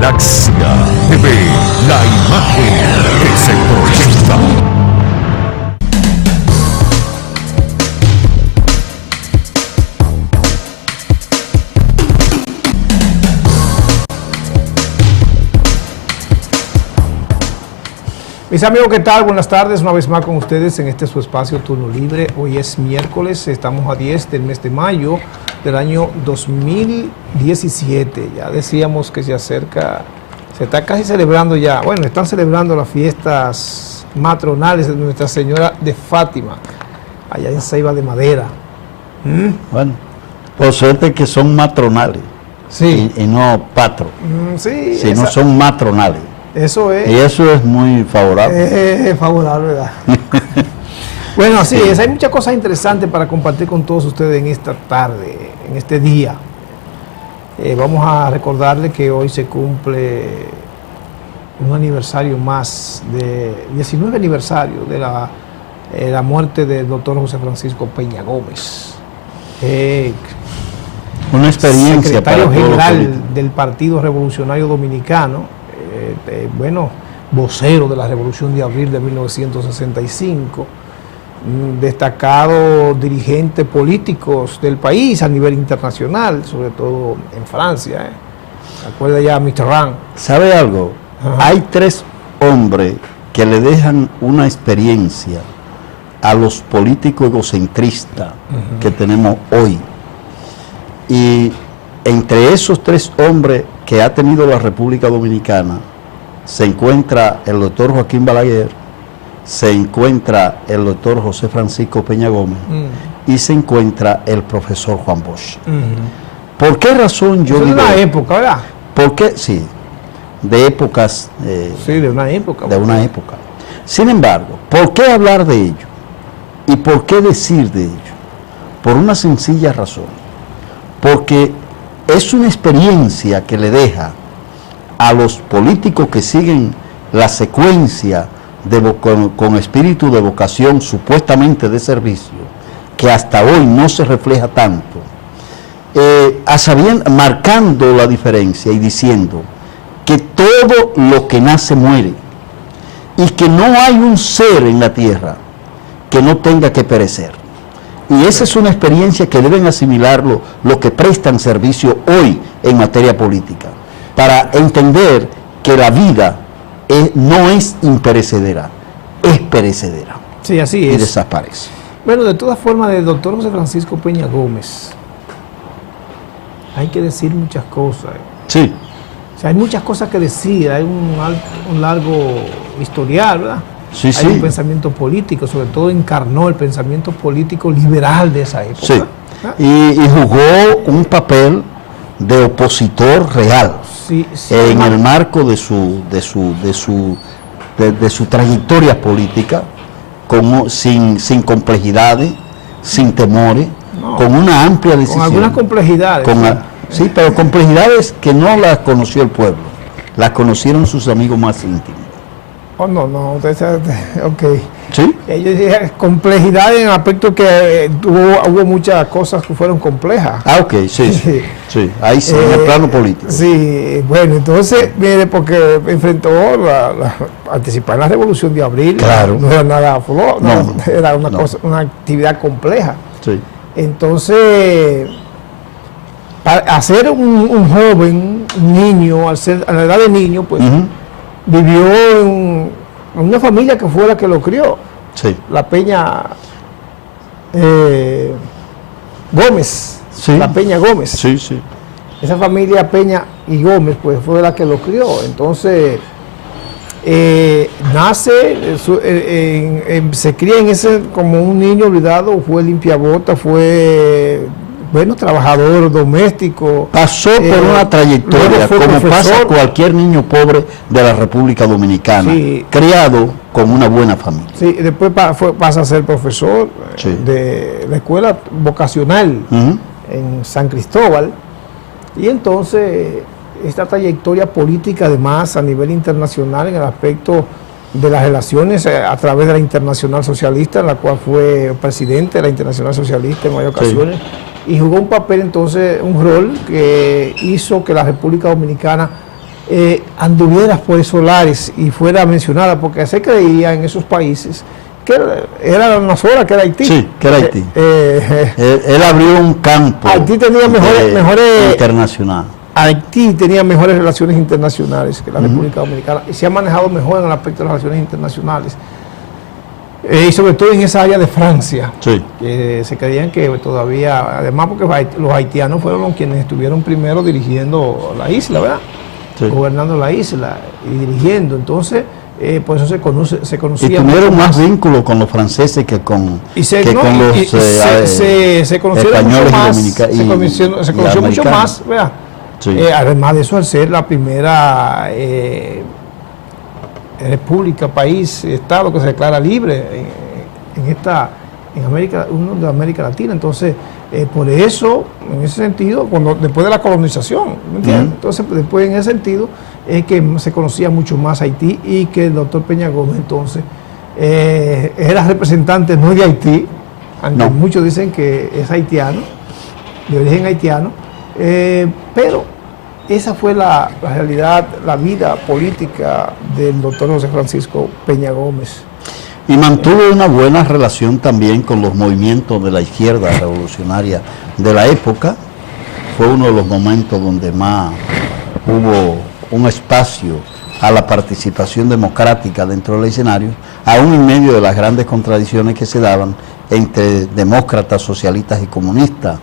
Galaxia TV, la imagen que se proyecta. Mis amigos, ¿qué tal? Buenas tardes, una vez más con ustedes en este su espacio Turno Libre. Hoy es miércoles, estamos a 10 del mes de mayo del año 2017. Ya decíamos que se acerca, se está casi celebrando ya, bueno, están celebrando las fiestas matronales de Nuestra Señora de Fátima, allá en Ceiba de Madera. Bueno, por suerte que son matronales, sí, y no patro, sí, sino son matronales. Eso es. Y eso es muy favorable. Es favorable, ¿verdad? Bueno, así es. Hay muchas cosas interesantes para compartir con todos ustedes en esta tarde, en este día. Vamos a recordarles que hoy se cumple un aniversario más, 19 aniversario de la muerte del doctor José Francisco Peña Gómez. Una experiencia secretario para general del Partido Revolucionario Dominicano. Bueno, vocero de la Revolución de Abril de 1965, destacado dirigente políticos del país a nivel internacional, sobre todo en Francia. ¿Recuerda ya Mitterrand? ¿Sabe algo? Ajá. Hay tres hombres que le dejan una experiencia a los políticos egocentristas que tenemos hoy. Y entre esos tres hombres que ha tenido la República Dominicana se encuentra el doctor Joaquín Balaguer, se encuentra el doctor José Francisco Peña Gómez y se encuentra el profesor Juan Bosch. ¿Por qué razón yo digo? De una época, ¿verdad? ¿Por qué? Sí, de épocas. Sí, de una época. De una época. Sin embargo, ¿por qué hablar de ello? ¿Y por qué decir de ello? Por una sencilla razón. Porque es una experiencia que le deja a los políticos que siguen la secuencia con espíritu de vocación supuestamente de servicio, que hasta hoy no se refleja tanto, marcando la diferencia y diciendo que todo lo que nace muere y que no hay un ser en la tierra que no tenga que perecer. Y esa es una experiencia que deben asimilarlo los que prestan servicio hoy en materia política, para entender que la vida no es imperecedera, es perecedera. Sí, así y es. Desaparece. Bueno, de todas formas, del doctor José Francisco Peña Gómez, hay que decir muchas cosas. Sí. O sea, hay muchas cosas que decir, hay un largo historial, ¿verdad? Sí, hay un pensamiento político, sobre todo encarnó el pensamiento político liberal de esa época. Sí. Y jugó un papel de opositor real, sí, en el marco de su trayectoria política, sin complejidades, sin temores, con una amplia decisión. Con algunas complejidades. Sí, pero complejidades que no las conoció el pueblo, las conocieron sus amigos más íntimos. Oh, no, ok. ¿Sí? Ellos dijeron complejidad en el aspecto que hubo muchas cosas que fueron complejas. Ah, ok, sí. Ahí sí, en el plano político. Sí, bueno, entonces, mire, porque enfrentó participar en la Revolución de Abril. Claro. No era nada no, era una actividad compleja. Sí. Entonces, para ser un joven, un niño, a la edad de niño, pues, vivió en una familia que fue la que lo crió. Sí. La Peña Gómez. Sí. La Peña Gómez. Sí. Esa familia Peña y Gómez, pues, fue la que lo crió. Entonces, nace, se cría como un niño olvidado, fue limpiabota, fue... Bueno, trabajador doméstico. Pasó por una trayectoria, como profesor, pasa cualquier niño pobre de la República Dominicana, sí, criado con una buena familia. Sí, después pasa a ser profesor de la escuela vocacional en San Cristóbal. Y entonces, esta trayectoria política, además, a nivel internacional, en el aspecto de las relaciones a través de la Internacional Socialista, en la cual fue presidente de la Internacional Socialista en varias ocasiones. Y jugó un papel, entonces, un rol que hizo que la República Dominicana anduviera por esos lares y fuera mencionada, porque se creía en esos países que era una sola, que era Haití. Sí, que era Haití. Él abrió un campo. Haití tenía mejores internacional. Haití tenía mejores relaciones internacionales que la República Dominicana y se ha manejado mejor en el aspecto de las relaciones internacionales. Y sobre todo en esa área de Francia, Sí. que se creían que todavía, además porque los haitianos fueron quienes estuvieron primero dirigiendo la isla, ¿verdad? Sí. Gobernando la isla y dirigiendo. Entonces, por eso se Y conocía tuvieron mucho más vínculos con los franceses que con, se conocieron españoles mucho más, y dominicanos. se conoció mucho más, ¿verdad? Sí. Además de eso, al ser la primera república, país, estado que se declara libre en América, uno de América Latina. Entonces, por eso, en ese sentido, después de la colonización, ¿me entiendes? Entonces, después en ese sentido, es que se conocía mucho más Haití y que el doctor Peña Gómez, entonces, era representante no de Haití, aunque No. muchos dicen que es haitiano, de origen haitiano, pero esa fue la realidad, la vida política del doctor José Francisco Peña Gómez. Y mantuvo una buena relación también con los movimientos de la izquierda revolucionaria de la época. Fue uno de los momentos donde más hubo un espacio a la participación democrática dentro del escenario, aún en medio de las grandes contradicciones que se daban entre demócratas, socialistas y comunistas,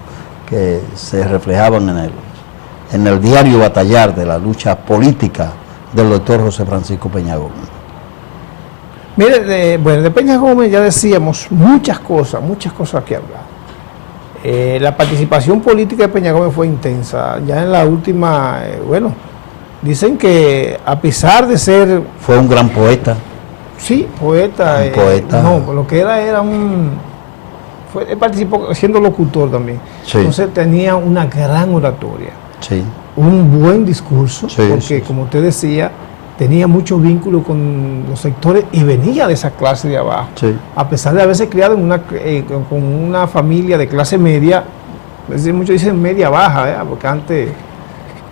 que se reflejaban en el diario batallar de la lucha política del doctor José Francisco Peña Gómez. Mire, de Peña Gómez ya decíamos muchas cosas que hablar. La participación política de Peña Gómez fue intensa. Ya en la última, dicen que a pesar de ser... Fue un gran poeta. Sí, poeta. Un poeta. No, lo que era él participó siendo locutor también. Sí. Entonces tenía una gran oratoria. Sí. Un buen discurso, Sí, porque sí, sí. como usted decía, tenía mucho vínculo con los sectores y venía de esa clase de abajo. Sí. A pesar de haberse criado con una familia de clase media, muchos dicen media baja, ¿verdad? Porque antes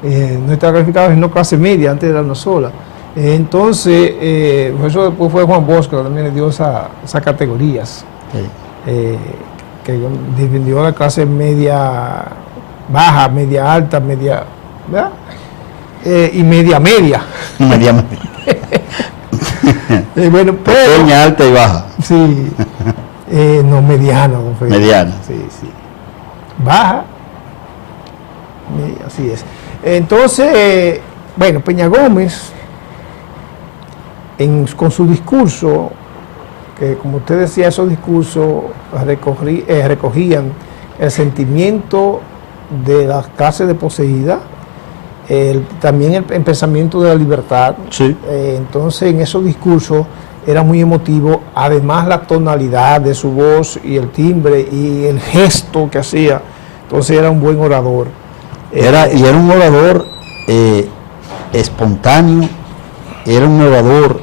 no estaba calificado sino clase media, antes era una sola. Entonces, por eso después fue Juan Bosco, que también le dio esas categorías, Sí. que defendió la clase media baja, media alta, media, ¿verdad? Y media. Mediana. Bueno, pero, Pequeña, alta y baja. sí, no, mediano, don Felipe. Mediana. Sí. Baja, así es. Entonces, Peña Gómez, con su discurso, que como usted decía, esos discursos recogían el sentimiento de las clases desposeídas, también el pensamiento de la libertad. Sí. Entonces, en esos discursos era muy emotivo, además la tonalidad de su voz y el timbre y el gesto que hacía. Entonces era un buen orador. Era un orador espontáneo, era un orador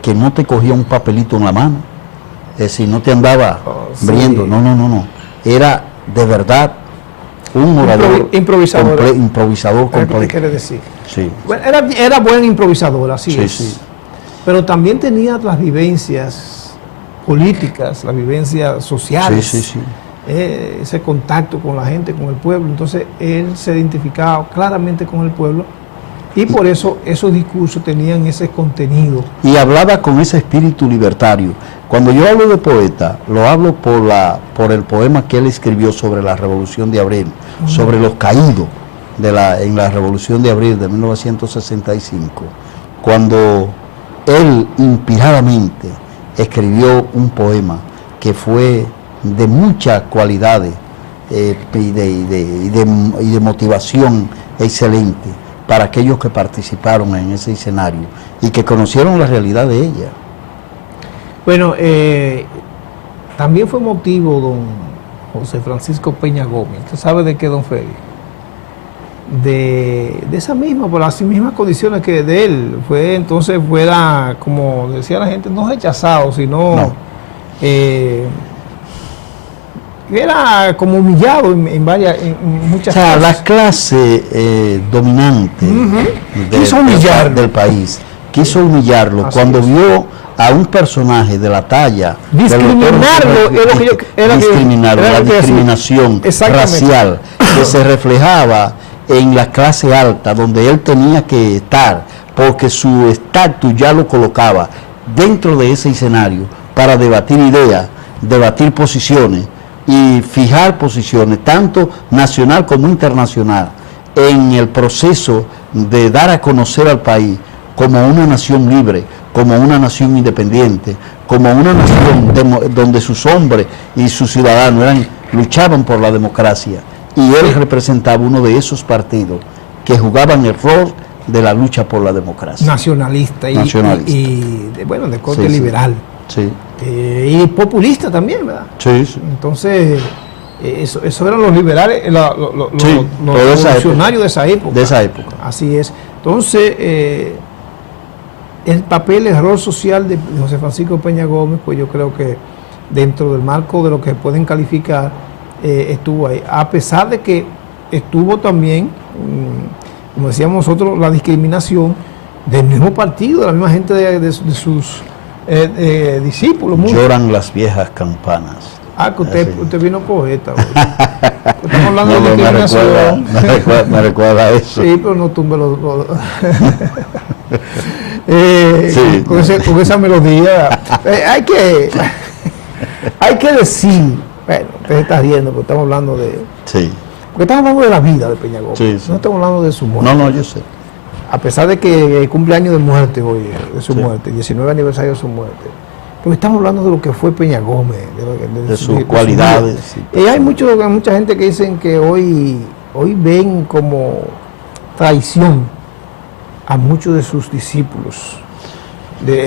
que no te cogía un papelito en la mano, es decir, no te andaba Sí. briendo, no. Era de verdad un orador Improvisador. improvisador ¿Qué usted completo. quiere decir? Sí. Bueno, era buen improvisador, así Sí, es. sí. Pero también tenía las vivencias políticas, las vivencias sociales. Sí. Ese contacto con la gente, con el pueblo. Entonces él se identificaba claramente con el pueblo y por eso esos discursos tenían ese contenido. Y hablaba con ese espíritu libertario. Cuando yo hablo de poeta, lo hablo por el poema que él escribió sobre la Revolución de Abril, sobre los caídos en la Revolución de Abril de 1965, cuando él inspiradamente escribió un poema que fue de muchas cualidades y de motivación excelente para aquellos que participaron en ese escenario y que conocieron la realidad de ella. Bueno, también fue motivo don José Francisco Peña Gómez. ¿Usted sabe de qué, don Félix? De esa misma, por las mismas condiciones que de él. Entonces fuera, como decía la gente, no rechazado, sino No. era como humillado en muchas O sea, cosas. la clase dominante Quiso humillarlo. del país quiso humillarlo Así cuando es. vio a un personaje de la talla Discriminarlo, del doctor, era la lo que decía. discriminación Exactamente. racial que se reflejaba en la clase alta, donde él tenía que estar, porque su estatus ya lo colocaba dentro de ese escenario para debatir ideas, debatir posiciones y fijar posiciones, tanto nacional como internacional, en el proceso de dar a conocer al país como una nación libre, como una nación independiente, como una nación donde sus hombres y sus ciudadanos luchaban por la democracia. Y él representaba uno de esos partidos que jugaban el rol de la lucha por la democracia. Nacionalista y bueno, de corte liberal. Sí. Y populista también, ¿verdad? Sí, sí. Entonces, eso eran los liberales, los revolucionarios de esa época. De esa época. Así es. Entonces, el papel, el rol social de José Francisco Peña Gómez, pues yo creo que dentro del marco de lo que pueden calificar, estuvo ahí. A pesar de que estuvo también, como decíamos nosotros, la discriminación del mismo partido, de la misma gente de sus discípulos. Lloran las viejas campanas. Que usted vino poeta. Estamos hablando No, de discriminación. me recuerda a eso. Sí, pero no tumbe los Sí. con esa melodía. Hay que decir, bueno, usted está riendo, pero estamos hablando de... Sí. Porque estamos hablando de la vida de Peña Gómez. Sí, sí. No estamos hablando de su muerte. No, yo sé. A pesar de que cumple años de muerte hoy, de su Sí. muerte, 19 aniversario de su muerte. Porque estamos hablando de lo que fue Peña Gómez, De sus cualidades. vida. Y hay mucha gente que dicen que hoy ven como traición a muchos de sus discípulos.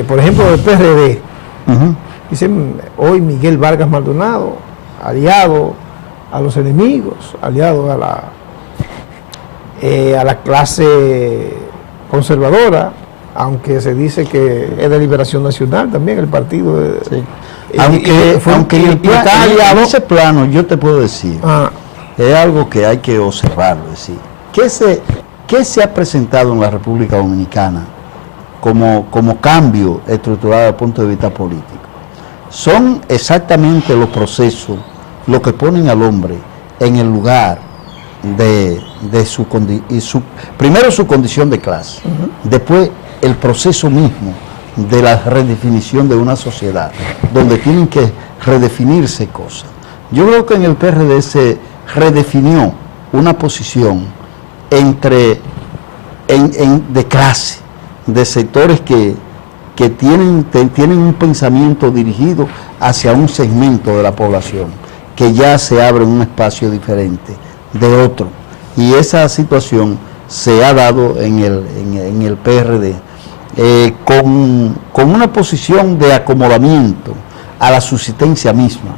Por ejemplo, del PRD. Ujú. Dicen hoy Miguel Vargas Maldonado, aliado a los enemigos, aliado a la clase conservadora, aunque se dice que es de Liberación Nacional también el partido. Sí. Y Aunque está en aliado. ese plano yo te puedo decir, es algo que hay que observarlo, es decir, ¿qué se ha presentado en la República Dominicana como cambio estructural desde el punto de vista político? Son exactamente los procesos lo que ponen al hombre en el lugar de primero su condición de clase, después el proceso mismo de la redefinición de una sociedad, donde tienen que redefinirse cosas. Yo creo que en el PRD se redefinió una posición de clase, de sectores que tienen un pensamiento dirigido hacia un segmento de la población, que ya se abre un espacio diferente de otro. Y esa situación se ha dado en el PRD con una posición de acomodamiento a la subsistencia misma,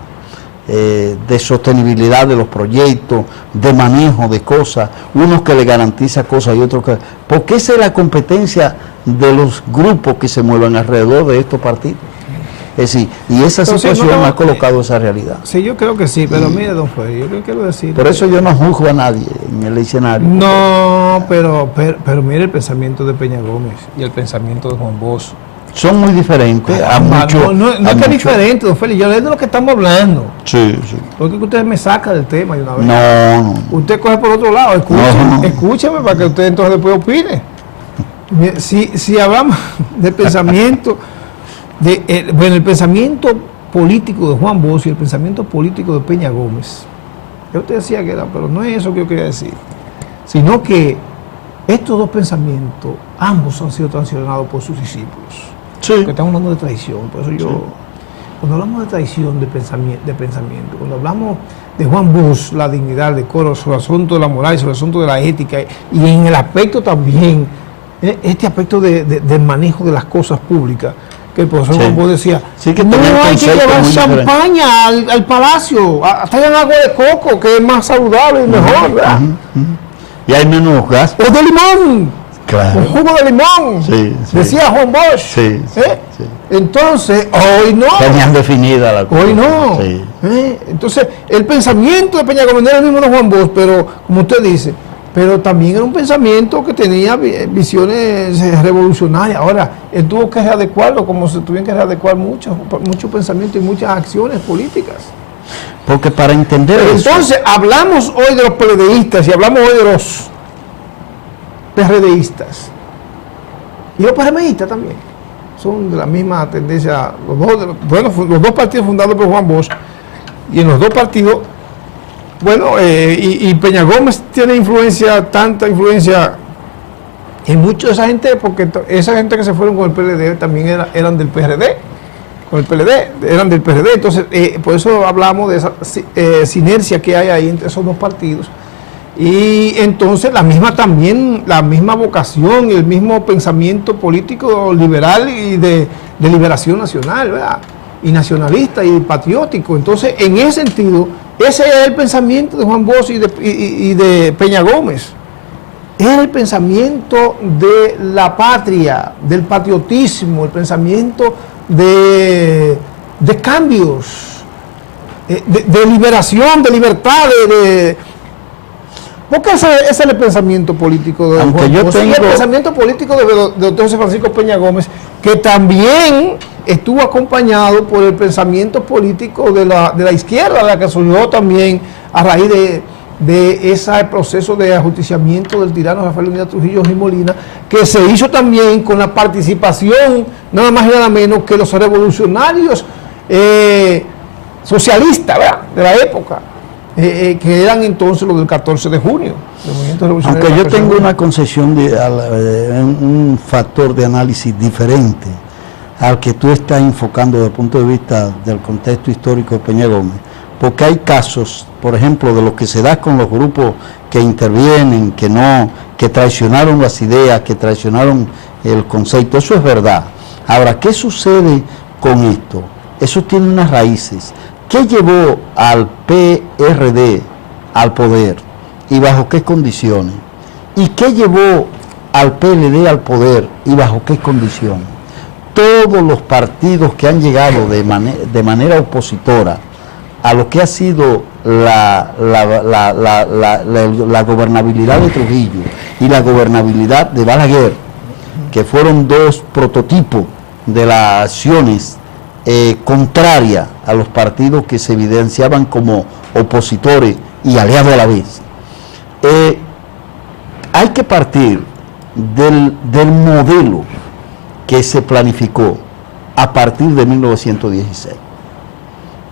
de sostenibilidad de los proyectos, de manejo de cosas, unos que le garantiza cosas y otros que... Porque esa es la competencia de los grupos que se mueven alrededor de estos partidos. Es decir, y esa situación ha colocado esa realidad. Sí, yo creo que sí, pero mire, don Freddy, yo quiero decir... Por eso yo no juzgo a nadie en el escenario. No, pero mire el pensamiento de Peña Gómez y el pensamiento de Juan Bosch. Son muy diferentes. No es que es diferente, don Félix, yo leo de lo que estamos hablando. Sí, sí. Porque usted me saca del tema de una vez. No. Usted coge por otro lado, escúcheme para que usted entonces después opine. Si hablamos del pensamiento, el pensamiento político de Juan Bosch y el pensamiento político de Peña Gómez, yo te decía que era, pero no es eso que yo quería decir, sino que estos dos pensamientos, ambos han sido transicionados por sus discípulos. Sí. Porque estamos hablando de traición, por eso yo... Cuando hablamos de traición de pensamiento, cuando hablamos de Juan Bosch, la dignidad, el decoro, sobre el asunto de la moral, sobre el asunto de la ética, y en el aspecto también, este aspecto del manejo de las cosas públicas, que el profesor Juan Bosch decía, que no hay que llevar champaña al palacio, traigan agua de coco, que es más saludable y mejor, ¿verdad? Y hay menos gasto. O de limón, Claro. con jugo de limón, Sí, sí. decía Juan Bosch. Sí, sí, sí. Entonces, hoy no. Tenían definida la cosa. Hoy no. Sí. Entonons, el pensamiento de Peña Gómez no era el mismo de Juan Bosch, pero como usted dice, pero también era un pensamiento que tenía visiones revolucionarias. Ahora, él tuvo que readecuarlo, como se tuvieron que readecuar muchos pensamientos y muchas acciones políticas. Porque para entender Pero eso, entonces, hablamos hoy de los PLDistas y hablamos hoy de los PRDistas. Y los PRMistas también. Son de la misma tendencia, los dos partidos fundados por Juan Bosch, y en los dos partidos, y Peña Gómez tiene tanta influencia en mucha de esa gente, porque esa gente que se fueron con el PLD también eran del PRD, con el PLD, eran del PRD, entonces por eso hablamos de esa sinergia que hay ahí entre esos dos partidos. Y entonces la misma vocación y el mismo pensamiento político liberal y de liberación nacional, ¿verdad? Y nacionalista y patriótico. Entonces, en ese sentido, ese es el pensamiento de Juan Bosch y de Peña Gómez. Es el pensamiento de la patria, del patriotismo, el pensamiento de cambios, de liberación, de libertad, porque ese es el pensamiento político de aunque Juan yo Bosch, tengo... y el pensamiento político de doctor José Francisco Peña Gómez, que también estuvo acompañado por el pensamiento político de la izquierda, la que surgió también a raíz de ese proceso de ajusticiamiento del tirano Rafael Leónidas Trujillo y Molina, que se hizo también con la participación, nada más y nada menos que los revolucionarios socialistas, ¿verdad?, de la época. Que eran entonces los del 14 de junio. Aunque yo tengo una concesión, un factor de análisis diferente al que tú estás enfocando desde el punto de vista del contexto histórico de Peña Gómez, porque hay casos, por ejemplo, de lo que se da con los grupos que intervienen, que traicionaron las ideas, que traicionaron el concepto, eso es verdad. Ahora, ¿qué sucede con esto? Eso tiene unas raíces. ¿Qué llevó al PRD al poder y bajo qué condiciones? ¿Y qué llevó al PLD al poder y bajo qué condiciones? Todos los partidos que han llegado de manera opositora a lo que ha sido la gobernabilidad de Trujillo y la gobernabilidad de Balaguer, que fueron dos prototipos de las acciones contraria a los partidos que se evidenciaban como opositores y aliados a la vez. Hay que partir del modelo que se planificó a partir de 1916,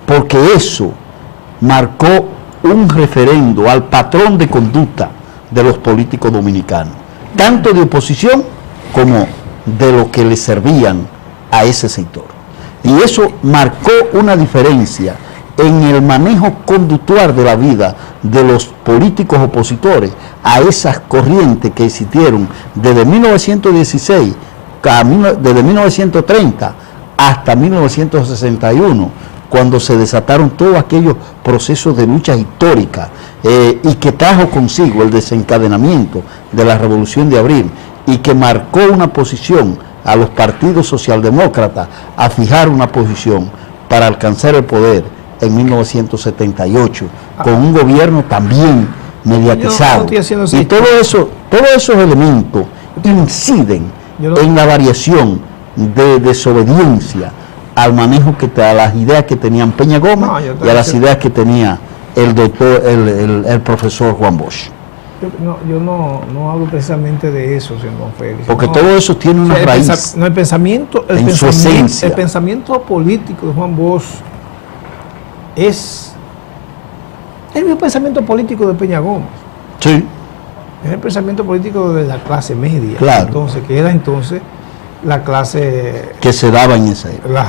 porque eso marcó un referendo al patrón de conducta de los políticos dominicanos, tanto de oposición como de lo que le servían a ese sector. Y eso marcó una diferencia en el manejo conductual de la vida de los políticos opositores a esas corrientes que existieron desde 1916, desde 1930 hasta 1961, cuando se desataron todos aquellos procesos de lucha histórica y que trajo consigo el desencadenamiento de la Revolución de Abril y que marcó una posición a los partidos socialdemócratas a fijar una posición para alcanzar el poder en 1978, con un gobierno también mediatizado. Y todos esos elementos inciden en la variación de desobediencia al manejo a las ideas que tenían Peña Gómez y a las ideas que tenía el profesor Juan Bosch. Yo no hablo precisamente de eso, señor Juan Félix. Porque todo eso tiene una raíz. El pensamiento político de Juan Bosch es el mismo pensamiento político de Peña Gómez. Sí. Es el pensamiento político de la clase media. Claro. Entonces, que era entonces la clase que se daba en esa época. La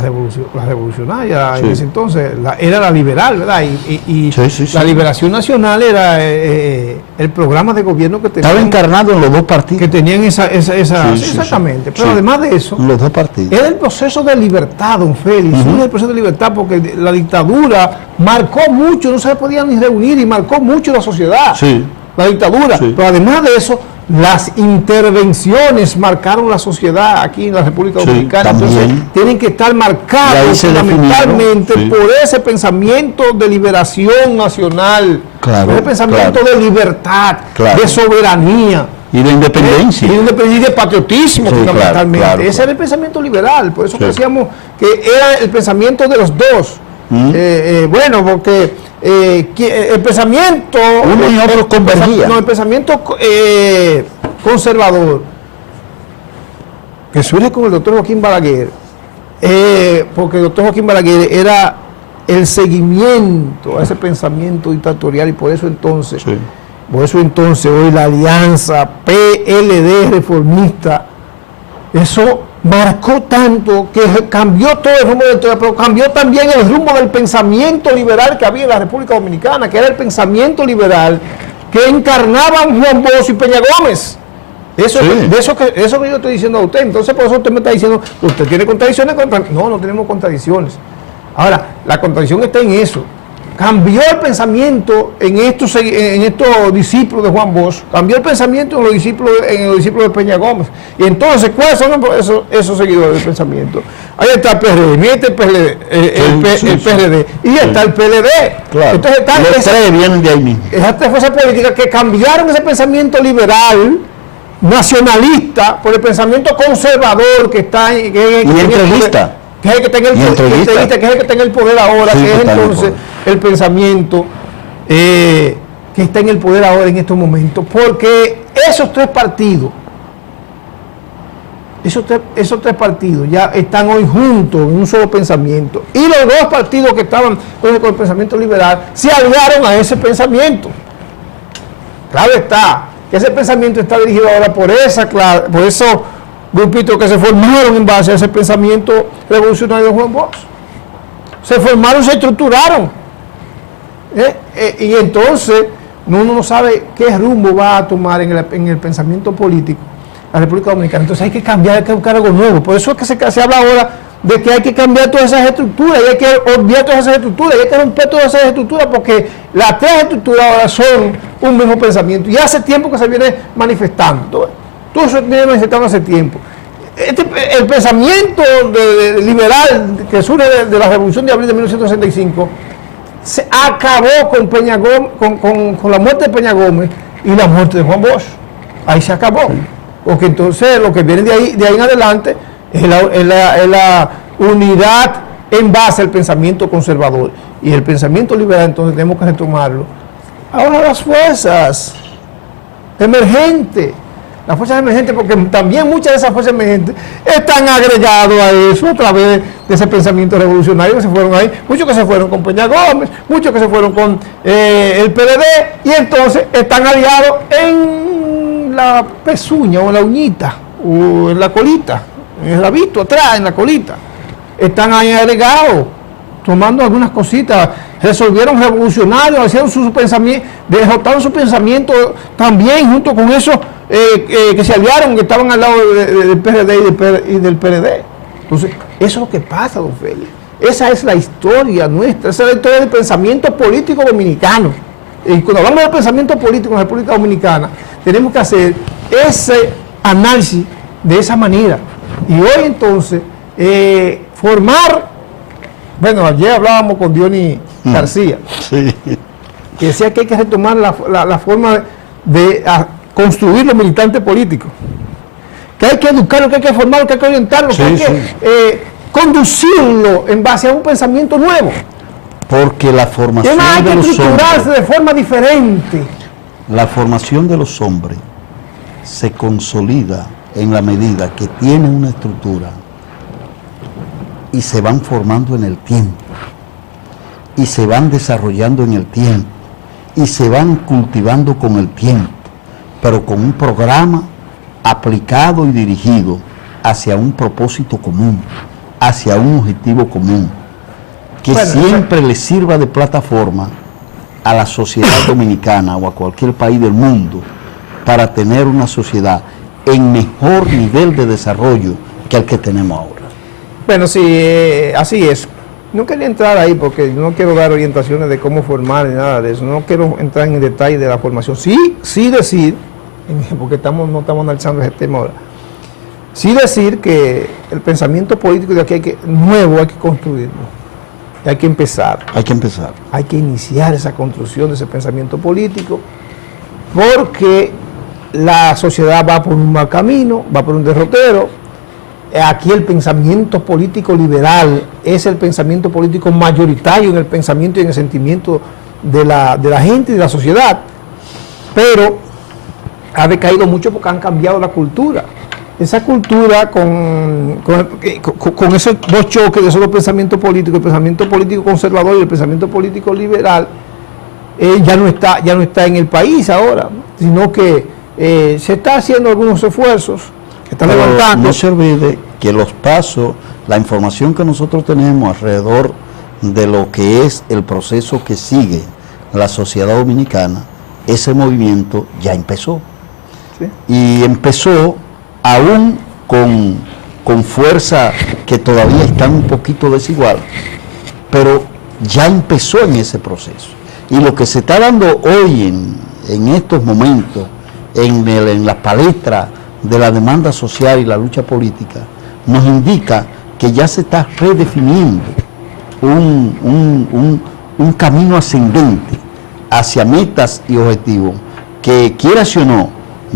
revolucionaria, Sí. en ese entonces, era la liberal, ¿verdad? Y Sí. la liberación nacional era el programa de gobierno que tenían. Estaba encarnado en los dos partidos. Que tenían esa Sí, exactamente. sí. Pero Sí. además de eso, Los dos partidos. era el proceso de libertad, don Félix. Ujú. Era el proceso de libertad porque la dictadura marcó mucho, no se podían ni reunir y marcó mucho la sociedad. Sí. La dictadura. Sí. Pero además de eso, las intervenciones marcaron la sociedad aquí en la República Sí, Dominicana. también. Entonces tienen que estar Y ahí marcados se fundamentalmente definieron, sí. por ese pensamiento de liberación nacional, Claro, por ese pensamiento claro. de libertad, Claro. de soberanía. Y de independencia. Y de patriotismo, Sí, fundamentalmente. claro, Ese claro. era el pensamiento liberal, por eso Sí. decíamos que era el pensamiento de los dos. Bueno, porque el pensamiento... Uno y otro convergían. No, el pensamiento conservador, que surge con el doctor Joaquín Balaguer, porque el doctor Joaquín Balaguer era el seguimiento a ese pensamiento dictatorial, y por eso entonces... Sí. Por eso entonces hoy la alianza PLD reformista, eso marcó tanto que cambió todo el rumbo de la historia, pero cambió también el rumbo del pensamiento liberal que había en la República Dominicana, que era el pensamiento liberal que encarnaban Juan Bosch y Peña Gómez. Eso, Sí. eso que yo estoy diciendo a usted. Entonces por eso usted me está diciendo, usted tiene contradicciones contra... No, no tenemos contradicciones. Ahora, la contradicción está en eso. Cambió el pensamiento en estos discípulos de Juan Bosch, cambió el pensamiento en los discípulos de Peña Gómez. Y entonces, ¿cuáles son esos seguidores del pensamiento? Ahí está el PRD, mire el PLD, el PRD, y está el PLD. Claro. Entonces están Los tres vienen de ahí mismo. esas tres fuerzas políticas que cambiaron ese pensamiento liberal, nacionalista, por el pensamiento conservador que está en... Y entreguista. Que es el que tenga el, Y entreguista. que es el que tenga el poder ahora, Sí, que es que está en el entonces poder. el pensamiento que está en el poder ahora en estos momentos, porque esos tres partidos ya están hoy juntos en un solo pensamiento, y los dos partidos que estaban con el pensamiento liberal se aliaron a ese pensamiento. Claro está que ese pensamiento está dirigido ahora por esos grupitos que se formaron en base a ese pensamiento revolucionario de Juan Bosch. Se formaron, se estructuraron. Y entonces uno no sabe qué rumbo va a tomar en el pensamiento político la República Dominicana. Entonces hay que cambiar, hay que buscar algo nuevo. Por eso es que se habla ahora de que hay que cambiar todas esas estructuras, y hay que olvidar todas esas estructuras, y hay que romper todas esas estructuras, porque las tres estructuras ahora son un mismo pensamiento. Y hace tiempo que se viene manifestando. Todo eso viene manifestando hace tiempo. El pensamiento liberal que surge de la Revolución de Abril de 1965 se acabó con Peña Gómez, con la muerte de Peña Gómez y la muerte de Juan Bosch. Ahí se acabó. Porque entonces lo que viene de ahí en adelante es la unidad en base al pensamiento conservador. Y el pensamiento liberal entonces tenemos que retomarlo. Ahora las fuerzas emergentes. Las fuerzas emergentes, porque también muchas de esas fuerzas emergentes están agregadas a eso a través de ese pensamiento revolucionario que se fueron ahí. Muchos que se fueron con Peña Gómez, muchos que se fueron con el PLD, y entonces están aliados en la pezuña o en la uñita o en la colita, en el rabito atrás, en la colita. Están ahí agregados, tomando algunas cositas, resolvieron revolucionarios, hicieron su pensamiento, derrotaron su pensamiento también junto con esos que se aliaron, que estaban al lado del PRD y del PLD. Entonces, eso es lo que pasa, don Félix. Esa es la historia nuestra, esa es la historia del pensamiento político dominicano. Y cuando hablamos del pensamiento político en la República Dominicana, tenemos que hacer ese análisis de esa manera. Y hoy entonces, formar, bueno, ayer hablábamos con Diony García, Sí. que decía que hay que retomar la forma de construir los militantes políticos, que hay que educarlo, que hay que formarlo, que hay que orientarlo, Sí, que hay que conducirlo en base a un pensamiento nuevo. Porque la Que formación hay de que los estructurarse hombres, de forma diferente. la formación de los hombres se consolida en la medida que tienen una estructura y se van formando en el tiempo, y se van desarrollando en el tiempo, y se van cultivando con el tiempo, pero con un programa aplicado y dirigido hacia un propósito común, hacia un objetivo común, que Bueno, siempre le sirva de plataforma a la sociedad dominicana o a cualquier país del mundo para tener una sociedad en mejor nivel de desarrollo que el que tenemos ahora. Bueno, sí, así es. No quería entrar ahí porque no quiero dar orientaciones de cómo formar ni nada de eso. No quiero entrar en detalle de la formación. Sí decir porque no estamos analizando ese tema ahora. Sí decir que el pensamiento político de aquí nuevo hay que construirlo, hay que empezar. Hay que empezar. Hay que iniciar esa construcción de ese pensamiento político, porque la sociedad va por un mal camino, va por un derrotero. Aquí el pensamiento político liberal es el pensamiento político mayoritario en el pensamiento y en el sentimiento de la gente y de la sociedad, pero ha decaído mucho porque han cambiado la cultura. Esa cultura con esos dos choques de esos dos pensamientos políticos, el pensamiento político conservador y el pensamiento político liberal, ya no está en el país ahora, sino que se está haciendo algunos esfuerzos, que están levantando. No se olvide que los pasos, la información que nosotros tenemos alrededor de lo que es el proceso que sigue la sociedad dominicana, ese movimiento ya empezó. ¿Sí? Y empezó aún con fuerza que todavía está un poquito desigual, pero ya empezó en ese proceso. Y lo que se está dando hoy en estos momentos, en la palestra de la demanda social y la lucha política, nos indica que ya se está redefiniendo un camino ascendente hacia metas y objetivos que, quieras o no,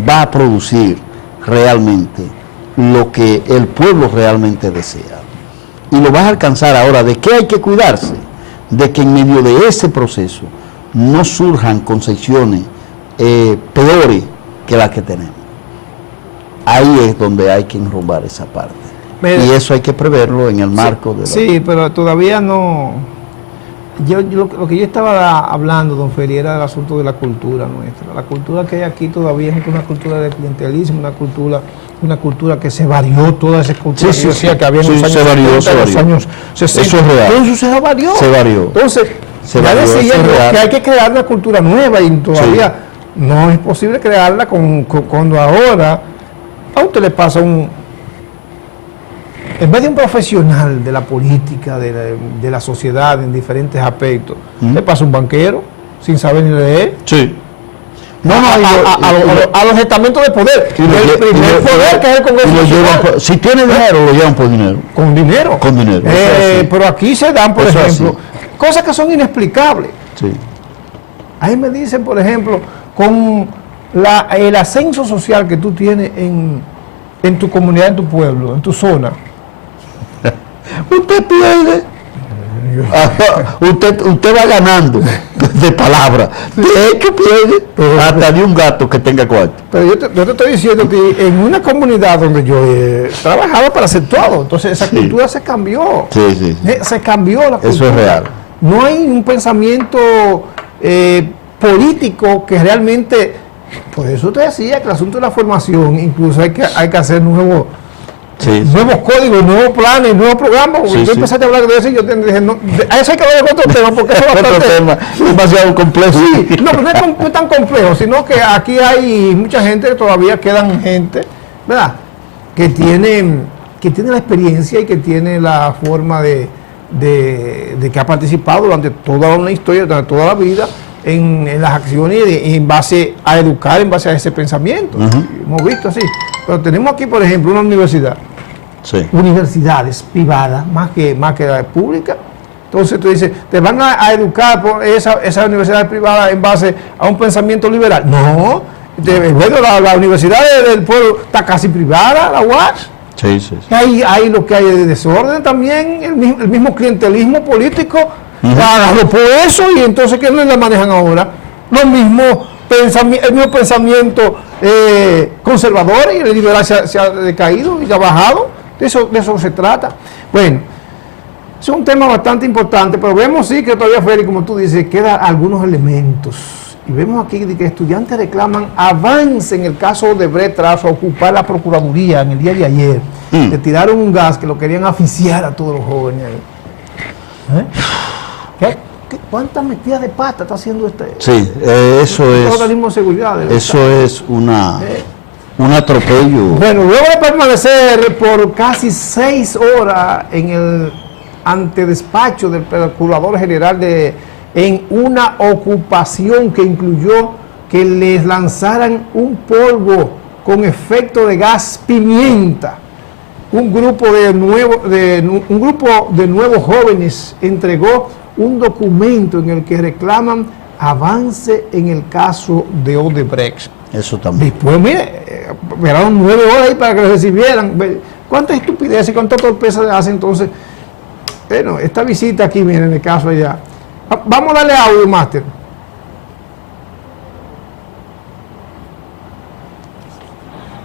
va a producir realmente lo que el pueblo realmente desea. Y lo vas a alcanzar ahora. ¿De qué hay que cuidarse? De que en medio de ese proceso no surjan concepciones peores que las que tenemos. Ahí es donde hay que enrumbar esa parte. Y eso hay que preverlo en el marco de la... Sí, pero todavía no... lo que yo estaba hablando, don Feli, era el asunto de la cultura nuestra. La cultura que hay aquí todavía es una cultura de clientelismo, una cultura que se varió, toda esa cultura que había en los años 70, los años 60. Eso es real. Entonces se varió. Se varió. Entonces, ya decía que hay que crear una cultura nueva y todavía no es posible crearla cuando ahora a usted le pasa en vez de un profesional de la política, de la sociedad en diferentes aspectos, le pasa un banquero sin saber ni leer. Sí. A los estamentos de poder. El primer poder que es el Congreso. Si tiene dinero, lo llevan por dinero. Con dinero. Con dinero. Pero aquí se dan, por ejemplo, cosas que son inexplicables. Sí. Ahí me dicen, por ejemplo, con el ascenso social que tú tienes en tu comunidad, en tu pueblo, en tu zona. Usted pierde. Usted va ganando de palabra. De hecho pierde hasta de un gato que tenga cuarto. Pero yo te estoy diciendo que en una comunidad donde yo trabajaba para hacer todo, entonces esa cultura se cambió. Sí. Se cambió la cultura. Eso es real. No hay un pensamiento político que realmente... Por eso te decía que el asunto de la formación, incluso hay que hacer nuevos códigos, nuevos planes, nuevos programas. Porque yo empezaste a hablar de eso y yo te dije, no, a eso hay que hablar de otro tema, porque eso es otro tema demasiado complejo. Sí, no, pero no es tan complejo, sino que aquí hay mucha gente, todavía quedan gente, ¿verdad?, que tiene la experiencia y que tiene la forma de que ha participado durante toda una historia, durante toda la vida, en las acciones en base a educar, en base a ese pensamiento. Hemos visto así. Pero tenemos aquí, por ejemplo, una universidad. Sí. Universidades privadas, más que la pública. Entonces tú dices, ¿te van a educar por esa universidad privada en base a un pensamiento liberal? No. Bueno, la universidad del pueblo está casi privada, la UAS. Sí. Hay lo que hay de desorden también, el mismo clientelismo político. Agarró por eso y entonces ¿qué no la manejan ahora? El mismo pensamiento conservador y el liberal se ha decaído y ha bajado. De eso se trata. Bueno, es un tema bastante importante, pero vemos sí que todavía, Félix, como tú dices, quedan algunos elementos. Y vemos aquí que estudiantes reclaman avance en el caso de Brecht tras ocupar la Procuraduría en el día de ayer. Le tiraron un gas que lo querían asfixiar a todos los jóvenes ahí. ¿Cuántas metidas de pata está haciendo este? Sí, eso es. Organismo de seguridad. Eso es un atropello. Bueno, luego de permanecer por casi 6 horas en el antedespacho del Procurador General en una ocupación que incluyó que les lanzaran un polvo con efecto de gas pimienta. Un grupo de nuevos jóvenes entregó un documento en el que reclaman avance en el caso de Odebrecht. Eso también. Después, mire, esperaron 9 horas ahí para que lo recibieran. ¿Cuánta estupidez y cuánta torpeza hace entonces? Bueno, esta visita aquí, miren, en el caso allá. Vamos a darle audio, máster.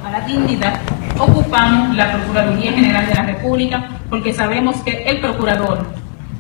A la dignidad, ocupamos la Procuraduría General de la República porque sabemos que el procurador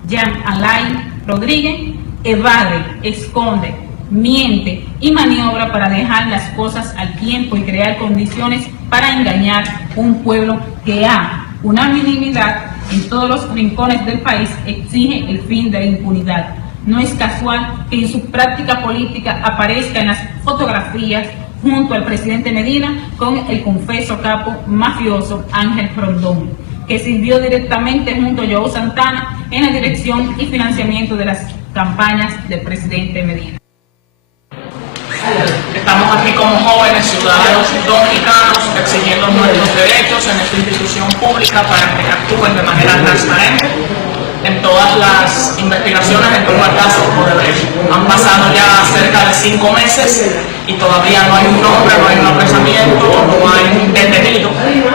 Jean Alain Rodríguez evade, esconde, miente y maniobra para dejar las cosas al tiempo y crear condiciones para engañar un pueblo que a unanimidad en todos los rincones del país exige el fin de la impunidad. No es casual que en su práctica política aparezca en las fotografías junto al presidente Medina con el confeso capo mafioso Ángel Rondón, que sirvió directamente junto a Joe Santana en la dirección y financiamiento de las campañas del presidente Medina. Estamos aquí como jóvenes ciudadanos dominicanos exigiendo nuestros derechos en esta institución pública para que actúen de manera transparente en todas las investigaciones en torno al caso Odebrecht. Han pasado ya cerca de 5 meses y todavía no hay un nombre, no hay un apresamiento, no hay un detenido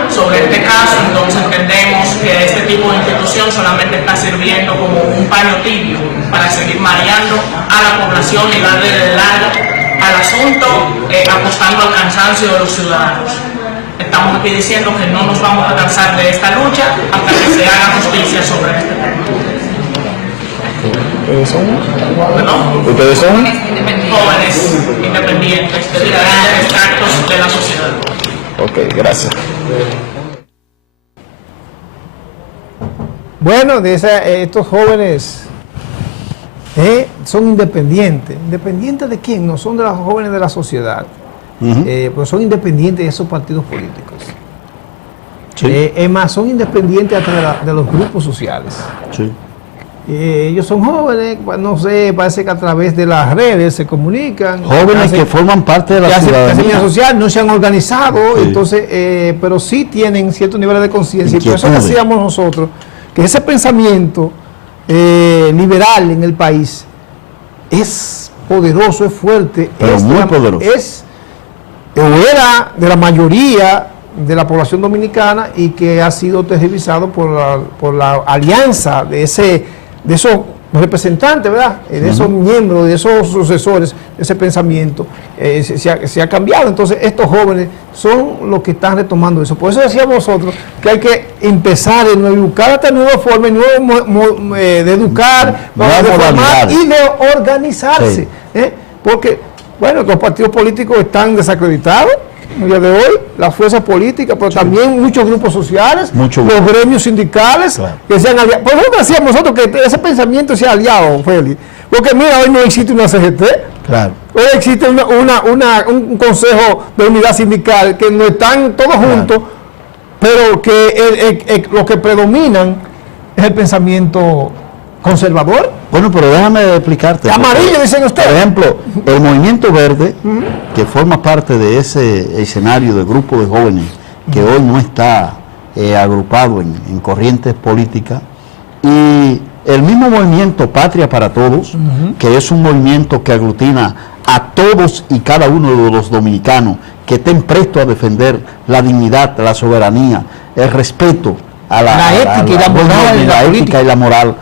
sobre este caso. Entonces entendemos que este tipo de institución solamente está sirviendo como un paño tibio para seguir mareando a la población y darle de largo al asunto, apostando al cansancio de los ciudadanos. Estamos aquí diciendo que no nos vamos a cansar de esta lucha hasta que se haga justicia sobre este tema. ¿Ustedes son? Jóvenes independientes de diferentes actos de la sociedad. Ok, gracias. Bueno, estos jóvenes son independientes. ¿Independientes de quién? No son de los jóvenes de la sociedad. Pues son independientes de esos partidos políticos. Sí. Es más, son independientes hasta de los grupos sociales. Sí. Ellos son jóvenes, no sé, parece que a través de las redes se comunican. Jóvenes que forman parte de la ciudadanía. Vida social, no se han organizado, Sí. entonces, pero sí tienen ciertos niveles de conciencia. Y por eso Inquietudes. decíamos nosotros que ese pensamiento liberal en el país es poderoso, es fuerte. Pero es muy poderoso. Era de la mayoría de la población dominicana y que ha sido tergiversado por la alianza de esos representantes, ¿verdad? De esos miembros, de esos sucesores, de ese pensamiento, se ha cambiado. Entonces, estos jóvenes son los que están retomando eso. Por eso decíamos nosotros que hay que empezar de nuevo, buscar esta nueva forma, de educar, Nueva de formar modalidad. y de organizarse. Sí. Porque, bueno, los partidos políticos están desacreditados el día de hoy, las fuerzas políticas, pero también muchos grupos sociales, los gremios sindicales, Claro. que se han aliado. Por eso decíamos nosotros que ese pensamiento se ha aliado, Félix. Porque mira, hoy no existe una CGT, Claro. hoy existe un consejo de unidad sindical, que no están todos juntos, pero que lo que predominan es el pensamiento conservador. Bueno, pero déjame explicarte. Amarillo, dicen ustedes. Por ejemplo, el Movimiento Verde, que forma parte de ese escenario de grupo de jóvenes que hoy no está agrupado en corrientes políticas, y el mismo movimiento Patria para Todos, que es un movimiento que aglutina a todos y cada uno de los dominicanos que estén prestos a defender la dignidad, la soberanía, el respeto a la ética y la moral,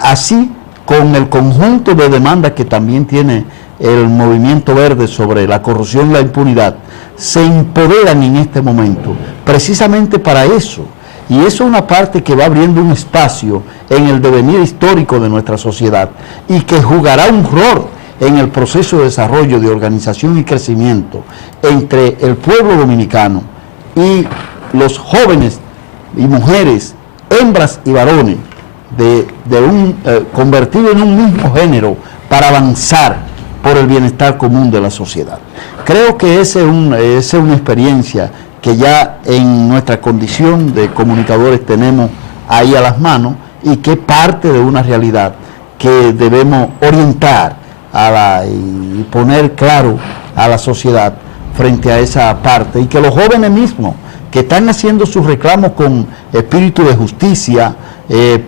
así con el conjunto de demandas que también tiene el Movimiento Verde sobre la corrupción y la impunidad, se empoderan en este momento precisamente para eso. Y eso es una parte que va abriendo un espacio en el devenir histórico de nuestra sociedad y que jugará un rol en el proceso de desarrollo, de organización y crecimiento entre el pueblo dominicano y los jóvenes y mujeres, hembras y varones, convertido en un mismo género para avanzar por el bienestar común de la sociedad. Creo que esa es una experiencia que ya en nuestra condición de comunicadores tenemos ahí a las manos y que es parte de una realidad que debemos orientar y poner claro a la sociedad frente a esa parte, y que los jóvenes mismos que están haciendo sus reclamos con espíritu de justicia,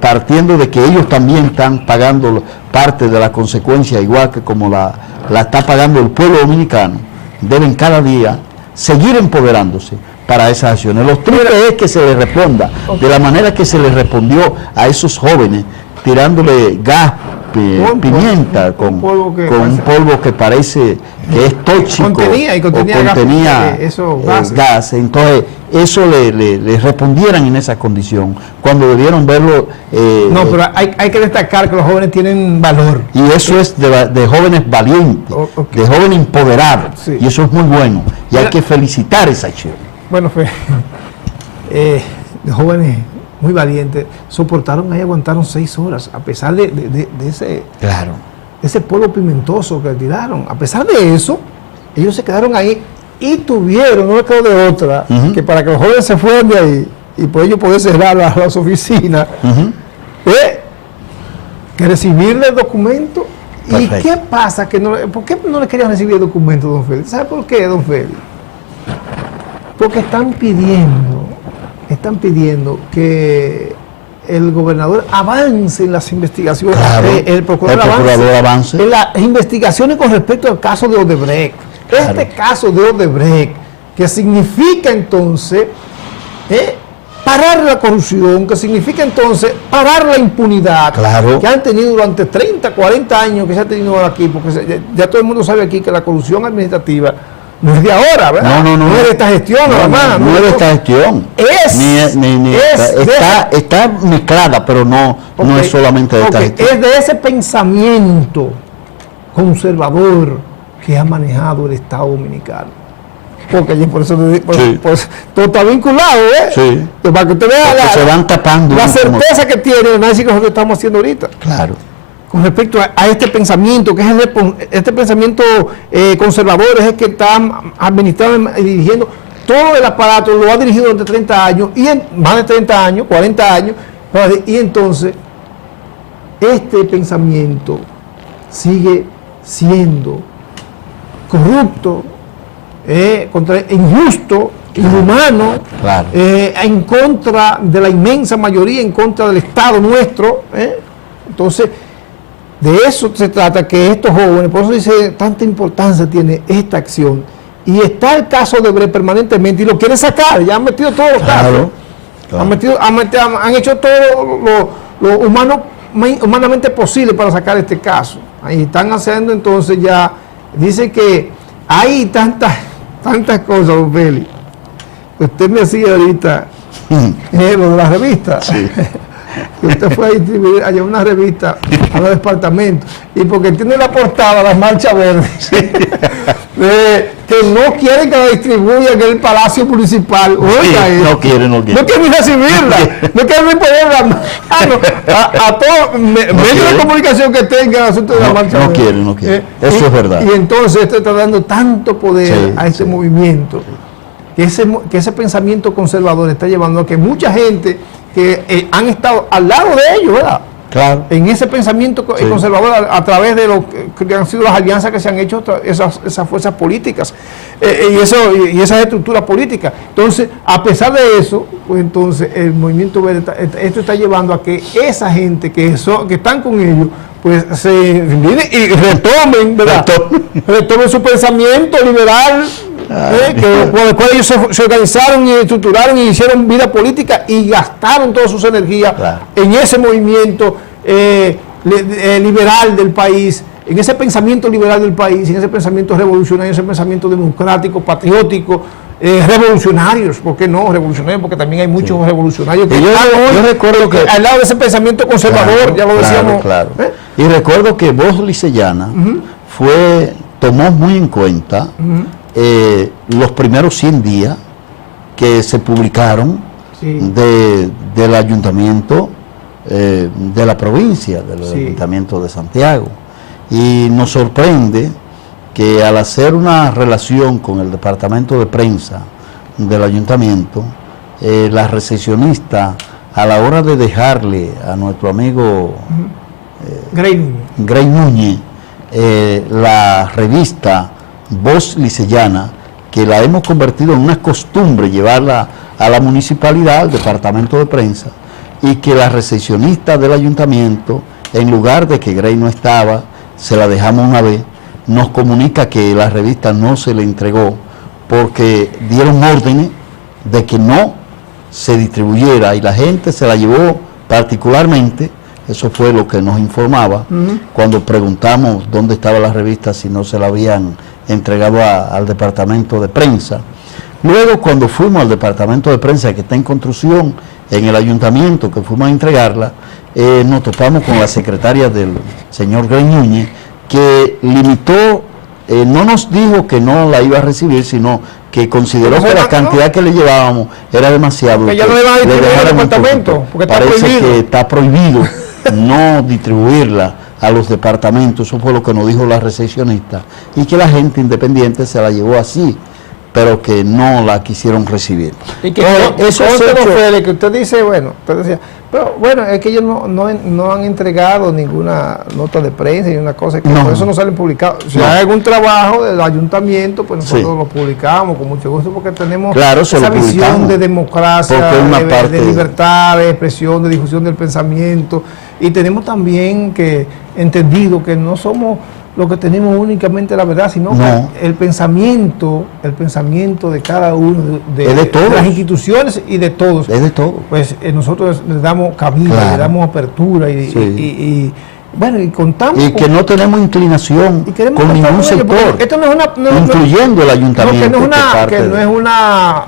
partiendo de que ellos también están pagando parte de la consecuencia, igual que como la está pagando el pueblo dominicano, deben cada día seguir empoderándose para esas acciones. Lo triste es que se les responda de la manera que se les respondió a esos jóvenes, tirándole gas, pimienta, con un polvo que parece que es tóxico, contenía gas. Entonces eso le respondieran en esa condición cuando debieron verlo. No, pero hay que destacar que los jóvenes tienen valor, y eso es de jóvenes valientes, de jóvenes empoderados, y eso es muy bueno, y hay que felicitar esa acción. Bueno, de jóvenes muy valientes, soportaron ahí, aguantaron 6 horas, a pesar de ese polvo pimentoso que tiraron. A pesar de eso, ellos se quedaron ahí y tuvieron, no les quedó de otra, que para que los jóvenes se fueran de ahí y por ello poder cerrar las oficinas, que recibirle el documento. Perfecto. ¿Y qué pasa? ¿Por qué no le querían recibir el documento, don Félix? ¿Sabe por qué, don Félix? Porque están pidiendo que el gobernador avance en las investigaciones, el procurador avance en las investigaciones con respecto al caso de Odebrecht. Este caso de Odebrecht, que significa entonces parar la corrupción, que significa entonces parar la impunidad que han tenido durante 30, 40 años que se ha tenido aquí, porque ya todo el mundo sabe aquí que la corrupción administrativa no es de ahora, ¿verdad? No es de esta gestión, no es de esta gestión. Está mezclada, pero no es solamente de esta gestión. Es de ese pensamiento conservador que ha manejado el Estado Dominicano. Porque por eso todo está vinculado, Sí. Para que usted vea se van tapando la certeza que tiene el análisis que nosotros estamos haciendo ahorita. Claro. Con respecto a este pensamiento, que es este pensamiento conservador, es el que está administrando y dirigiendo todo el aparato, lo ha dirigido durante 30 años, más de 30 años, 40 años, y entonces este pensamiento sigue siendo corrupto, injusto, inhumano, en contra de la inmensa mayoría, en contra del Estado nuestro. Entonces, de eso se trata, que estos jóvenes, por eso dice, tanta importancia tiene esta acción. Y está el caso de Odebrecht permanentemente y lo quieren sacar, ya han metido todos los casos. Han hecho todo lo humanamente posible para sacar este caso. Ahí están haciendo entonces ya, dice que hay tantas cosas, don Félix. Usted me hacía ahorita lo de la revista. Sí. Que usted fue a distribuir allá una revista a los departamentos, y porque tiene la portada las marchas verdes, que no quieren que la distribuya en el Palacio Municipal. Oiga, no quieren ni recibirla, no quieren ni ponerla a todos medios de comunicación que tengan asunto de la marcha verde. No quieren. Eso es verdad. Y entonces esto está dando tanto poder a este movimiento, que ese pensamiento conservador está llevando a que mucha gente que han estado al lado de ellos, ¿verdad? Claro. En ese pensamiento conservador, a través de lo que han sido las alianzas que se han hecho, esas fuerzas políticas y esas estructuras políticas. Entonces, a pesar de eso, pues entonces el movimiento verde, esto está llevando a que esa gente que están con ellos, pues se miren y retomen, ¿verdad? Retomen su pensamiento liberal, por el cual ellos se organizaron y estructuraron y hicieron vida política y gastaron todas sus energías en ese movimiento liberal del país, en ese pensamiento liberal del país, en ese pensamiento revolucionario, ese pensamiento democrático, patriótico, revolucionarios. ¿Por qué no revolucionarios? Porque también hay muchos revolucionarios que yo recuerdo que al lado de ese pensamiento conservador, ya lo decíamos. Y recuerdo que Voz Liceyana tomó muy en cuenta los primeros 100 días que se publicaron del ayuntamiento de la provincia, del ayuntamiento de Santiago, y nos sorprende que al hacer una relación con el departamento de prensa del ayuntamiento, la recesionista, a la hora de dejarle a nuestro amigo Grey Núñez la revista Voz Liceyana, que la hemos convertido en una costumbre llevarla a la municipalidad, al departamento de prensa, y que la recepcionista del ayuntamiento, en lugar de que Grey no estaba, se la dejamos una vez, nos comunica que la revista no se le entregó porque dieron órdenes de que no se distribuyera y la gente se la llevó particularmente. Eso fue lo que nos informaba cuando preguntamos dónde estaba la revista, si no se la habían entregado al departamento de prensa. Luego, cuando fuimos al departamento de prensa que está en construcción en el ayuntamiento, que fuimos a entregarla, nos topamos con la secretaria del señor Grey Núñez, que limitó, no nos dijo que no la iba a recibir, sino que consideró que la cantidad que le llevábamos era demasiado. Que ya no le van a distribuir al departamento, porque está parece prohibido. que está prohibido no distribuirla a los departamentos. Eso fue lo que nos dijo la recepcionista, y que la gente independiente se la llevó así, pero que no la quisieron recibir. Y que eso eso es hecho. que usted dice, bueno, usted decía, pero bueno, es que ellos no han entregado ninguna nota de prensa y una cosa, que No. por eso no salen publicados. Si No. hay algún trabajo del ayuntamiento, pues nosotros Sí. lo publicamos con mucho gusto, porque tenemos Claro, se esa lo visión publicamos. de democracia, Porque es una parte de libertad, de expresión, de difusión del pensamiento, y tenemos también que entendido que no somos lo que tenemos únicamente la verdad, sino No. que el pensamiento de cada uno Es de todos. las instituciones y de todos. Es de todo. Pues nosotros les damos cabida, Claro. le damos apertura Sí. y bueno, y contamos Y que no tenemos inclinación y queremos con contar ningún con ellos, porque sector, esto no es una incluyendo el no, ayuntamiento. que no es que una, parte que no de- es una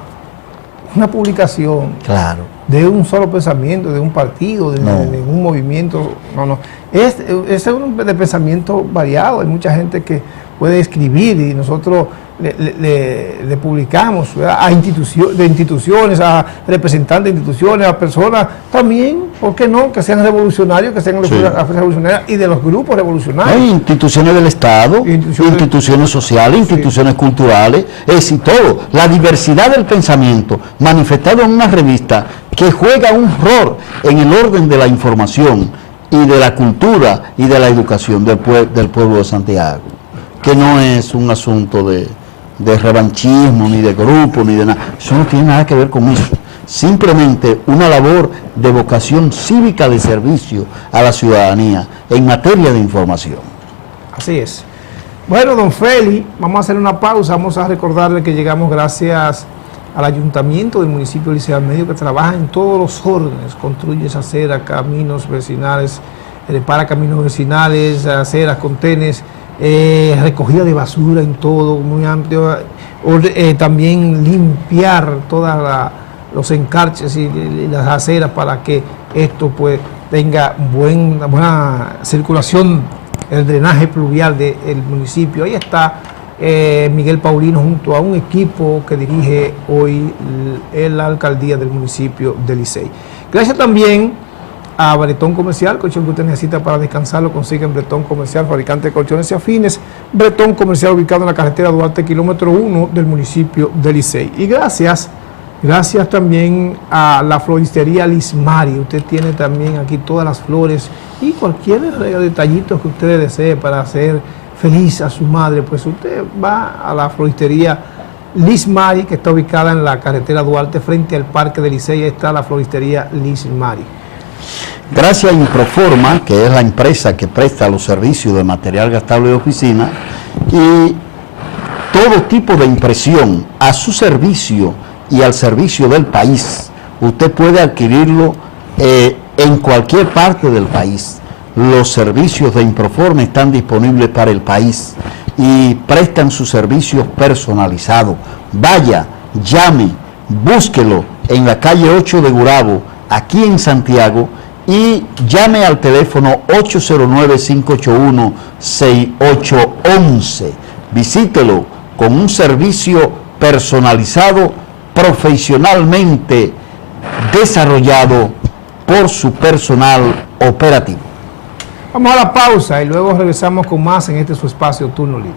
publicación Claro. de un solo pensamiento, de un partido, de No. un movimiento, no. Es un de pensamiento variado. Hay mucha gente que puede escribir y nosotros le publicamos, ¿verdad?, a instituciones, a representantes de instituciones, a personas también, ¿por qué no?, que sean revolucionarios, que sean Sí. revolucionarias y de los grupos revolucionarios. Hay instituciones del Estado, instituciones sociales, instituciones culturales, es decir, todo. La diversidad del pensamiento manifestado en una revista que juega un rol en el orden de la información y de la cultura y de la educación del pueblo de Santiago, que no es un asunto de revanchismo, ni de grupo, ni de nada. Eso no tiene nada que ver con eso. Simplemente una labor de vocación cívica de servicio a la ciudadanía en materia de información. Así es. Bueno, don Feli, vamos a hacer una pausa, vamos a recordarle que llegamos gracias al ayuntamiento del municipio de Licey al Medio, que trabaja en todos los órdenes, construye aceras, caminos vecinales, repara caminos vecinales, aceras, contenes, recogida de basura en todo, muy amplio, también limpiar todos los encarches y las aceras para que esto pues tenga buena circulación, el drenaje pluvial del municipio. Ahí está Miguel Paulino junto a un equipo que dirige hoy la alcaldía del municipio de Licey. Gracias también a Bretón Comercial, colchón que usted necesita para descansar, lo consigue en Bretón Comercial, fabricante de colchones y afines. Bretón Comercial, ubicado en la carretera Duarte, kilómetro 1 del municipio de Licey. Y gracias también a la floristería Lismari. Usted tiene también aquí todas las flores y cualquier detallito que usted desee para hacer feliz a su madre, pues usted va a la floristería Lismari, que está ubicada en la carretera Duarte, frente al Parque de Licey. Ahí está la floristería Lismari. Gracias a Improforma, que es la empresa que presta los servicios de material gastable de oficina y todo tipo de impresión a su servicio y al servicio del país. Usted puede adquirirlo en cualquier parte del país. Los servicios de Improforma están disponibles para el país y prestan sus servicios personalizados. Vaya, llame, búsquelo en la calle 8 de Gurabo, aquí en Santiago, y llame al teléfono 809-581-6811. Visítelo con un servicio personalizado, profesionalmente desarrollado por su personal operativo. Vamos a la pausa y luego regresamos con más en este su espacio Turno Libre.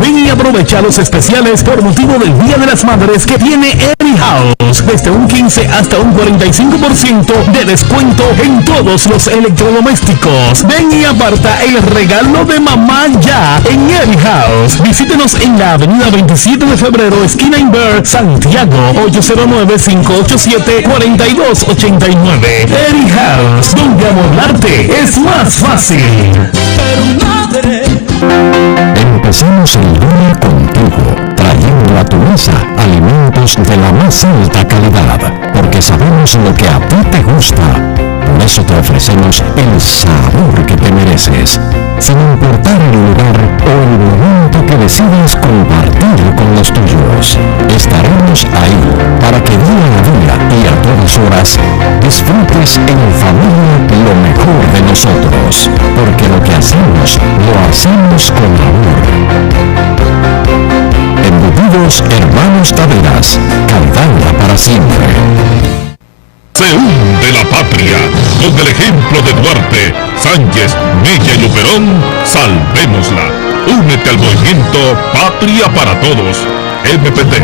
Ven y aprovecha aprovecha los especiales por motivo del Día de las Madres que tiene Eri House. Desde un 15 hasta un 45% de descuento en todos los electrodomésticos. Ven y aparta el regalo de mamá ya en Eri House. Visítenos en la avenida 27 de febrero, esquina Inver, Santiago, 809-587-4289. Eri House, donde amoblarte es más fácil. Empezamos el día contigo, trayendo a tu mesa alimentos de la más alta calidad, porque sabemos lo que a ti te gusta. Por eso te ofrecemos el sabor que te mereces, sin importar el lugar o el momento que decidas compartir con los tuyos. Estaremos ahí para que día a día y a todas horas disfrutes en familia lo mejor de nosotros, porque lo que hacemos, lo hacemos con amor. Embutidos Hermanos Taveras, calidad para siempre. Se hunde la patria, con el ejemplo de Duarte, Sánchez, Mella y Luperón, salvémosla. Únete al movimiento Patria para Todos, MPT.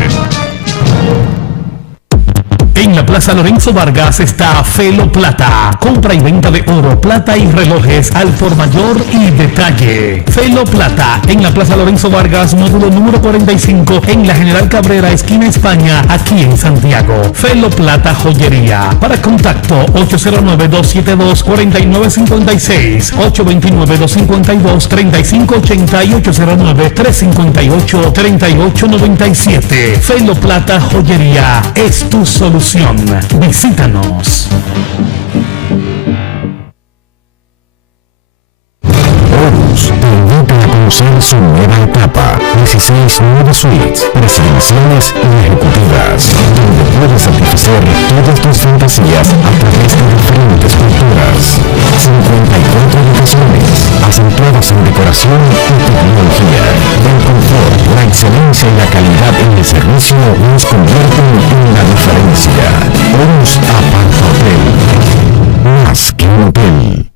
En la Plaza Lorenzo Vargas está Felo Plata. Compra y venta de oro, plata y relojes al por mayor y detalle. Felo Plata en la Plaza Lorenzo Vargas, módulo número 45, en la General Cabrera, esquina España, aquí en Santiago. Felo Plata Joyería. Para contacto 809-272-4956, 829-252-3580 y 809-358-3897. Felo Plata Joyería es tu solución. Visítanos. Horus te invita a conocer su nueva etapa, 16 nuevas suites, presidenciales y ejecutivas, donde puedes satisfacer todas tus fantasías a través de diferentes culturas. 54 habitaciones, acentuadas en decoración y tecnología. El confort, la excelencia y la calidad en el servicio nos convierten en la diferencia. Horus Apart Hotel, más que un hotel.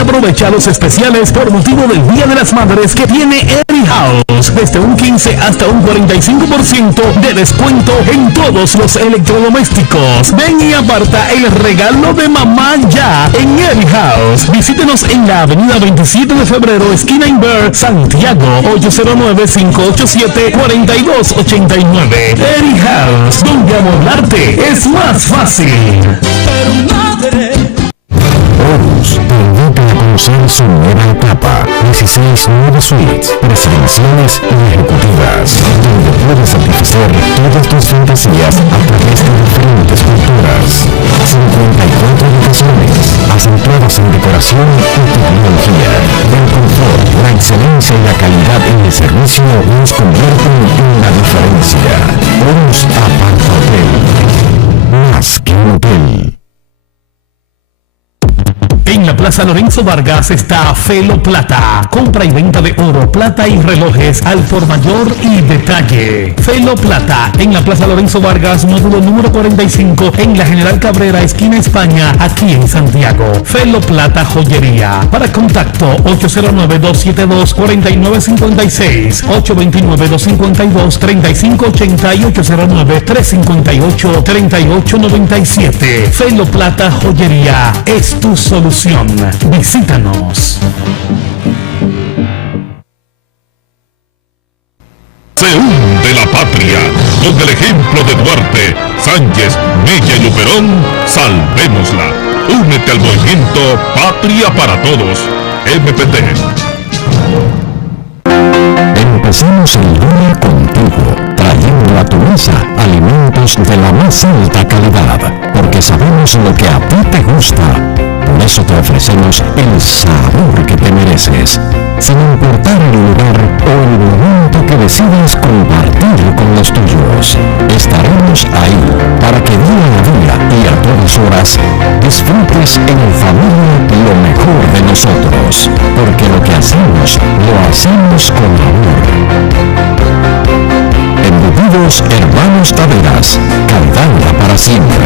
Aprovecha los especiales por motivo del Día de las Madres que tiene Eri House. Desde un 15 hasta un 45% de descuento en todos los electrodomésticos. Ven y aparta el regalo de mamá ya en Eri House. Visítenos en la avenida 27 de febrero, esquina Inver, Santiago, 809-587-4289. Eri House, donde amoblarte es más fácil. Horus te invita a conocer su nueva etapa, 16 nuevas suites, presidenciales y ejecutivas, donde puedes satisfacer todas tus fantasías a través de diferentes culturas. 54 habitaciones, acentuadas en decoración y tecnología. El confort, la excelencia y la calidad en el servicio nos convierten en la diferencia. Horus Apart Hotel, más que un hotel. En la Plaza Lorenzo Vargas está Felo Plata. Compra y venta de oro, plata y relojes al por mayor y detalle. Felo Plata en la Plaza Lorenzo Vargas, módulo número 45, en la General Cabrera, esquina España, aquí en Santiago. Felo Plata Joyería. Para contacto 809-272-4956, 829-252-3580 y 809-358-3897. Felo Plata Joyería es tu solución. Visítanos. Se hunde la patria, con el ejemplo de Duarte, Sánchez, Mella y Luperón, salvémosla. Únete al movimiento Patria para Todos, MPT. Empezamos el día contigo, trayendo a tu mesa alimentos de la más alta calidad, porque sabemos lo que a ti te gusta. Por eso te ofrecemos el sabor que te mereces, sin importar el lugar o el momento que decidas compartir con los tuyos. Estaremos ahí para que día a día y a todas emisoras, disfrutes en familia lo mejor de nosotros, porque lo que hacemos, lo hacemos con amor. Embutidos Hermanos Taveras, calidad para siempre.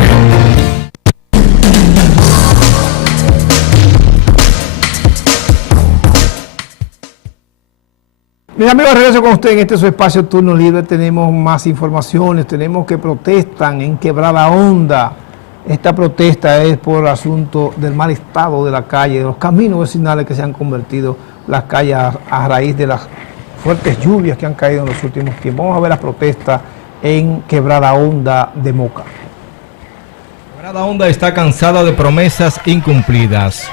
Mis amigos, regreso con usted en este su espacio Turno Libre. Tenemos más informaciones, tenemos que protestan en Quebrada Honda. Esta protesta es por asunto del mal estado de la calle, de los caminos vecinales que se han convertido las calles a raíz de las fuertes lluvias que han caído en los últimos tiempos. Vamos a ver las protestas en Quebrada Honda de Moca. Quebrada Honda está cansada de promesas incumplidas.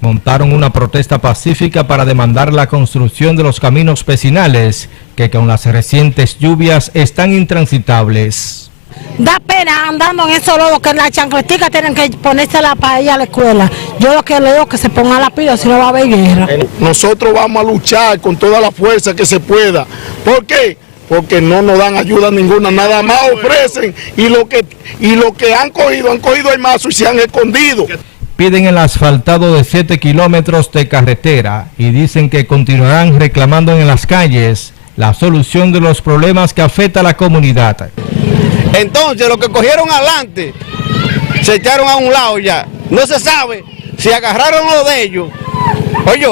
Montaron una protesta pacífica para demandar la construcción de los caminos vecinales que con las recientes lluvias están intransitables. Da pena andando en esos lodos que las chancleticas tienen que ponérsela para ir a la escuela. Yo lo que le digo que se ponga la pila, si no va a haber guerra. Nosotros vamos a luchar con toda la fuerza que se pueda. ¿Por qué? Porque no nos dan ayuda ninguna, nada más ofrecen y lo que han cogido el mazo y se han escondido. Piden el asfaltado de 7 kilómetros de carretera y dicen que continuarán reclamando en las calles la solución de los problemas que afecta a la comunidad. Entonces, los que cogieron adelante se echaron a un lado ya. No se sabe si agarraron lo de ellos, oye,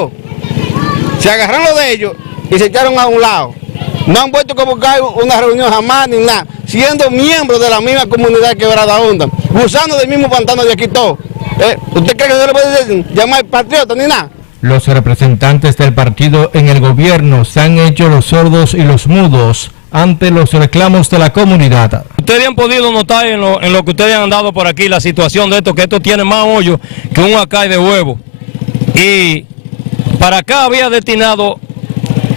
se agarraron lo de ellos y se echaron a un lado. No han vuelto a convocar una reunión jamás ni nada, siendo miembros de la misma comunidad de Quebrada Honda, gusano del mismo pantano de aquí todo. ¿Usted cree que no le puede llamar patriota ni nada? Los representantes del partido en el gobierno se han hecho los sordos y los mudos ante los reclamos de la comunidad. Ustedes han podido notar en lo que ustedes han dado por aquí la situación de esto, que esto tiene más hoyo que un acai de huevo. Y para acá había destinado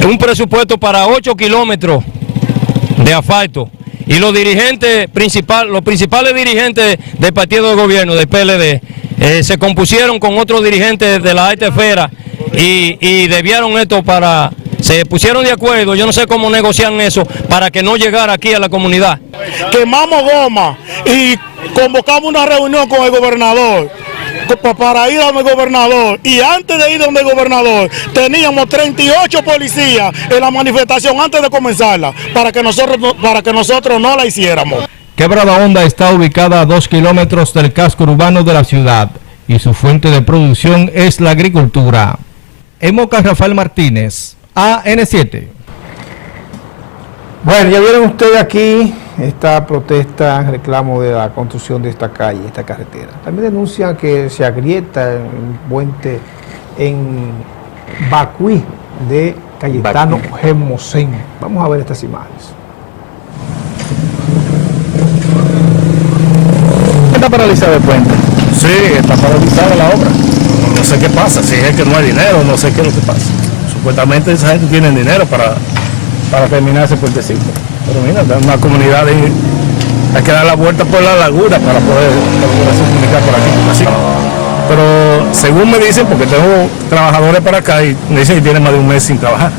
un presupuesto para 8 kilómetros de asfalto. Y los principales dirigentes del partido de gobierno, del PLD, se compusieron con otros dirigentes de la alta esfera y debieron esto se pusieron de acuerdo, yo no sé cómo negocian eso, para que no llegara aquí a la comunidad. Quemamos goma y convocamos una reunión con el gobernador para ir donde el gobernador, y antes de ir donde el gobernador teníamos 38 policías en la manifestación antes de comenzarla, para que nosotros no la hiciéramos. Quebrada Honda está ubicada a 2 kilómetros del casco urbano de la ciudad y su fuente de producción es la agricultura. En Moca, Rafael Martínez, AN7. Bueno, ya vieron ustedes aquí esta protesta en reclamo de la construcción de esta calle, esta carretera. También denuncian que se agrieta un puente en Bacuí de Cayetano Gemosén. Vamos a ver estas imágenes. ¿Está paralizado el puente? Sí, está paralizada la obra. No sé qué pasa, si es que no hay dinero, no sé qué es lo que pasa. Supuestamente esa gente tiene dinero para terminar ese puentecito. Pero mira, una comunidad hay que dar la vuelta por la laguna para poder comunicar por aquí. Así. Pero según me dicen, porque tengo trabajadores para acá y me dicen que tienen más de un mes sin trabajar.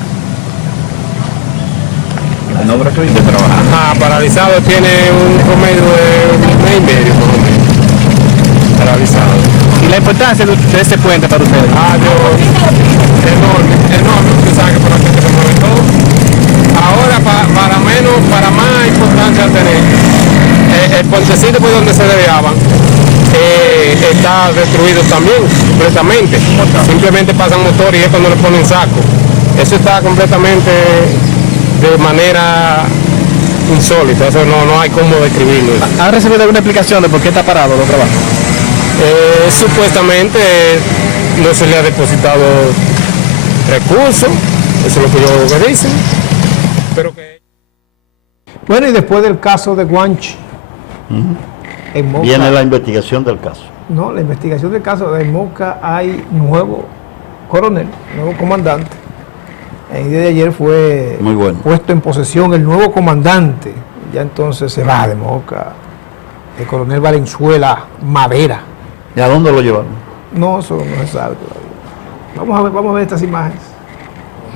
¿La obra que viste trabajar? Ajá, paralizado tiene un promedio de un mes y medio, por lo menos. Paralizado. ¿Y la importancia de ese puente para ustedes? Enorme. Usted sabe que por aquí se mueve todo. Ahora, para más importancia tener, el puentecito por donde se desviaban está destruido también, completamente. Simplemente pasan motores y es cuando le ponen saco. Eso está completamente de manera insólita, eso no hay cómo describirlo. ¿Ha recibido alguna explicación de por qué está parado los trabajos? Supuestamente no se le ha depositado recursos, eso es lo que ellos me dicen. Pero que... Bueno, y después del caso de Guanche, en Moca, viene la investigación del caso. No, la investigación del caso de Moca, hay nuevo coronel, nuevo comandante. El día de ayer fue puesto en posesión el nuevo comandante. Ya entonces se va de Moca, el coronel Valenzuela Madera. ¿Y a dónde lo llevaron? No, eso no se sabe todavía. Vamos a ver estas imágenes.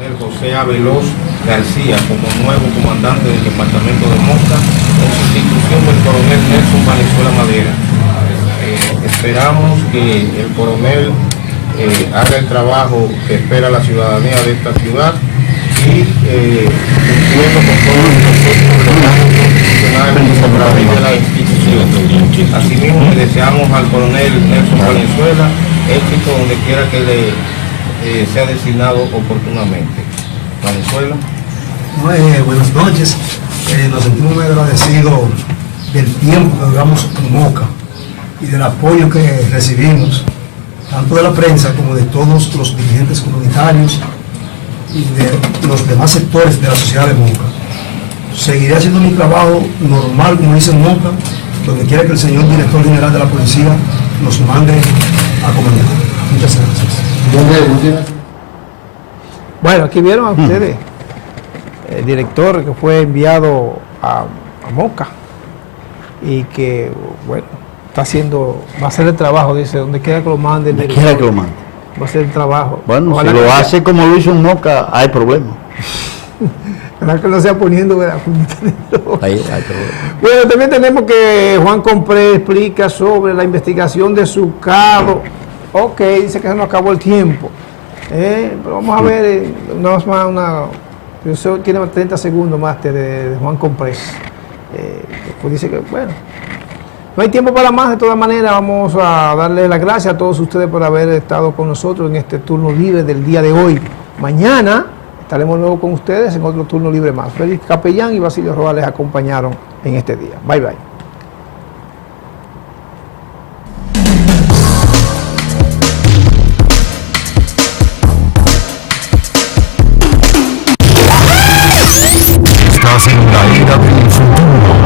coronel José A. Veloz García como nuevo comandante del departamento de Moca en sustitución del coronel Nelson Valenzuela Madera. Esperamos que el coronel haga el trabajo que espera la ciudadanía de esta ciudad y cumpliendo con todos los procesos de la institución. Asimismo, le deseamos al coronel Nelson Valenzuela éxito donde quiera que le sea designado oportunamente. Valenzuela. Buenas noches. Nos sentimos muy agradecidos del tiempo que duramos en Moca y del apoyo que recibimos, tanto de la prensa como de todos los dirigentes comunitarios y de los demás sectores de la sociedad de Moca. Seguiré haciendo mi trabajo normal, como dice en Moca, donde quiera que el señor director general de la policía nos mande a comandar. Muchas gracias. Bueno, aquí vieron a ustedes el director que fue enviado a Moca y que, bueno, está haciendo, va a hacer el trabajo, dice, donde quiera que lo mande. Donde quiera que lo mande. Va a hacer el trabajo. Bueno, ojalá si lo hace como lo hizo en Moca, hay problema. Ojalá que no sea poniendo, ¿verdad? Hay problema. Bueno, también tenemos que Juan Compré explica sobre la investigación de su carro. Ok, dice que se nos acabó el tiempo. Pero vamos a ver, tiene 30 segundos más de Juan Comprés. Pues dice que, bueno, no hay tiempo para más. De todas maneras, vamos a darle las gracias a todos ustedes por haber estado con nosotros en este turno libre del día de hoy. Mañana estaremos luego con ustedes en otro turno libre más. Félix Capellán y Basilio Roa les acompañaron en este día. Bye, bye. Estás en la era del futuro.